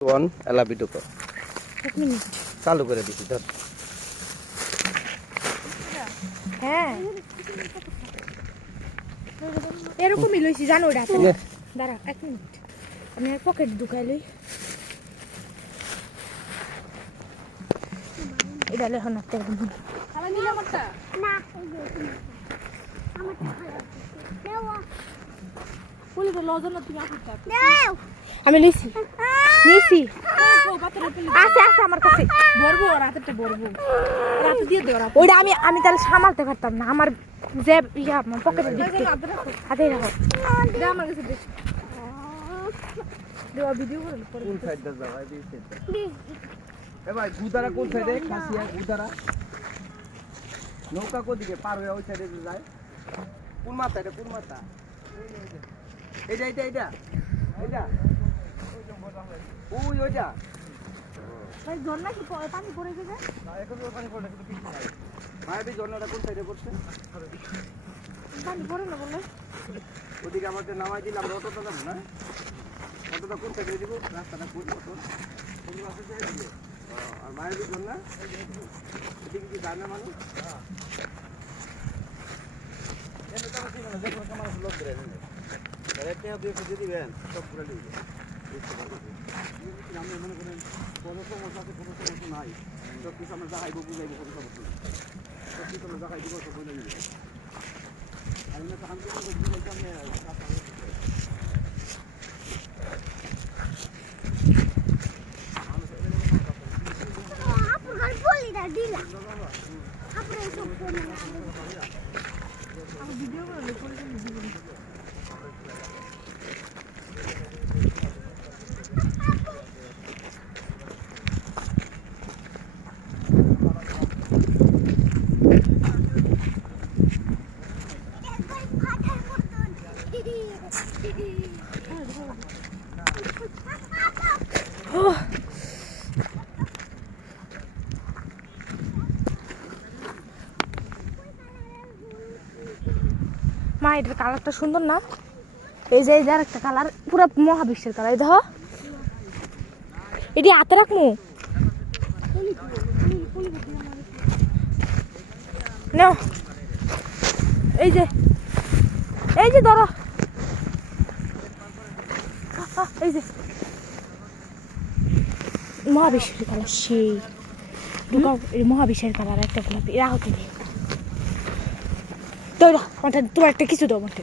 One এলাবিটো কর এক minute চালু করে দিছি ধর। হ্যাঁ এরকমই লইছি জানো ওটা দাঁড়া এক মিনিট আমি পকেট ঢুকাই লই এটা লেখন একটা আমি লিছি লিছি আছে আছে আমার কাছে বলবো রাতেরটা বলবো রাতে দিয়ে দেবো ওইটা আমি আমি তাহলে সামালতে পারতাম না আমার যে ইয়া আমার পকেটে দিতে হাতে রাখো এটা আমার কাছে বেশ দেওয়া ভিডিও করে কোন সাইডটা যাওয়া এই সাইডটা এ ভাই গুদারা কোন সাইডে খাসিয়া গুদারা নৌকা কোন দিকে পার হয়ে ওই সাইডে যায় কোন মাথা এটা কোন মাথা এইটা এইটা এইটা এইটা ওই ওইটা ভাই ঝর্ণা কি পানি পড়ে গেছে না এখন পানি পড়ে কিন্তু কিছু নাই মায়াবী ঝর্ণাটা কোন সাইডে পড়ছে পানি পড়ে না বলে ওদিকে আমাদের নামাই দিলাম অটোটা যাবো না অটোটা কোন সাইডে দিব রাস্তাটা কোন অটো কোন রাস্তা দিয়ে দিবে আর মায়াবী ঝর্ণা এদিকে কি জানে মানুষ এনে তো কি মানে যে কোনো কামার লোক ধরে নেন ডাইরেক্ট দিয়ে দিয়ে দিবেন সব পুরো দিবেন আমি মনে করেন কোনো সমস্যা আছে কোনো সমস্যা নাই সব কিছু আমরা দেখাইবো বুঝাইবো কোনো সমস্যা নাই সব কিছু আমরা দেখাই দিব সব বলে দিবে আমি না কাম করে বুঝাইতে আমি আপুর ঘর বলি না দিলা আপুর সব করে আমি ভিডিও করে করে দিব মা এটার কালারটা সুন্দর না এই যে যার একটা কালার পুরো মহাবিশ্বের কালার এই দেখো এটি হাতে রাখমু নাও এই যে ধরো এই যে মহাবিশ্বের কালার সেই ঢুকাও এই মহাবিশ্বের কালার একটা গোলাপি রাখো তুমি দৌড়া মাঠে তোমার একটা কিছু দাও মাঠে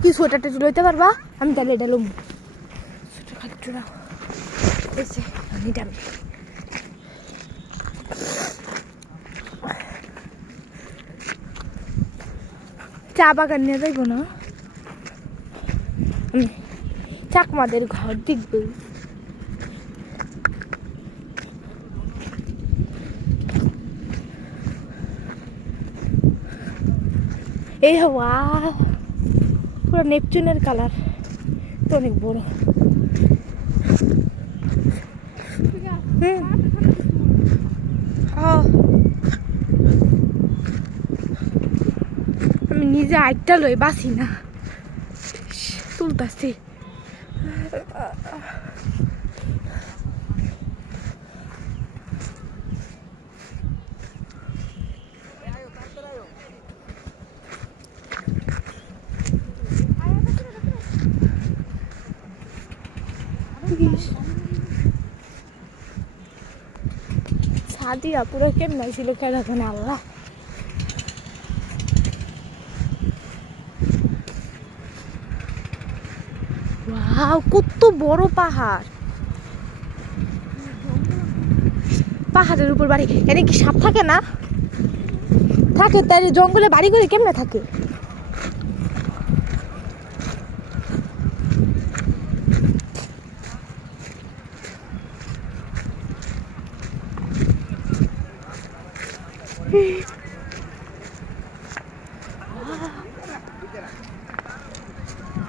কি সোয়েটারটা লইতে পারবা আমি তাহলে এটা লম সোয়েটার খাচ্ছ না এসে এটা আমি চা বাগান নিয়ে যাইবো না আমি চাকমাদের ঘর দেখবো এই হওয়া পুরো নেপচুনের কালার তো অনেক বড় আমি নিজে আইটা লই বাসি না তুলতাছি সাদিয়া পুরো কেমন ছিল কেন আল্লাহ ওয়াও কত বড় পাহাড় পাহাড়ের উপর বাড়ি এখানে কি সাপ থাকে না থাকে তাই জঙ্গলে বাড়ি করে কেমনে থাকে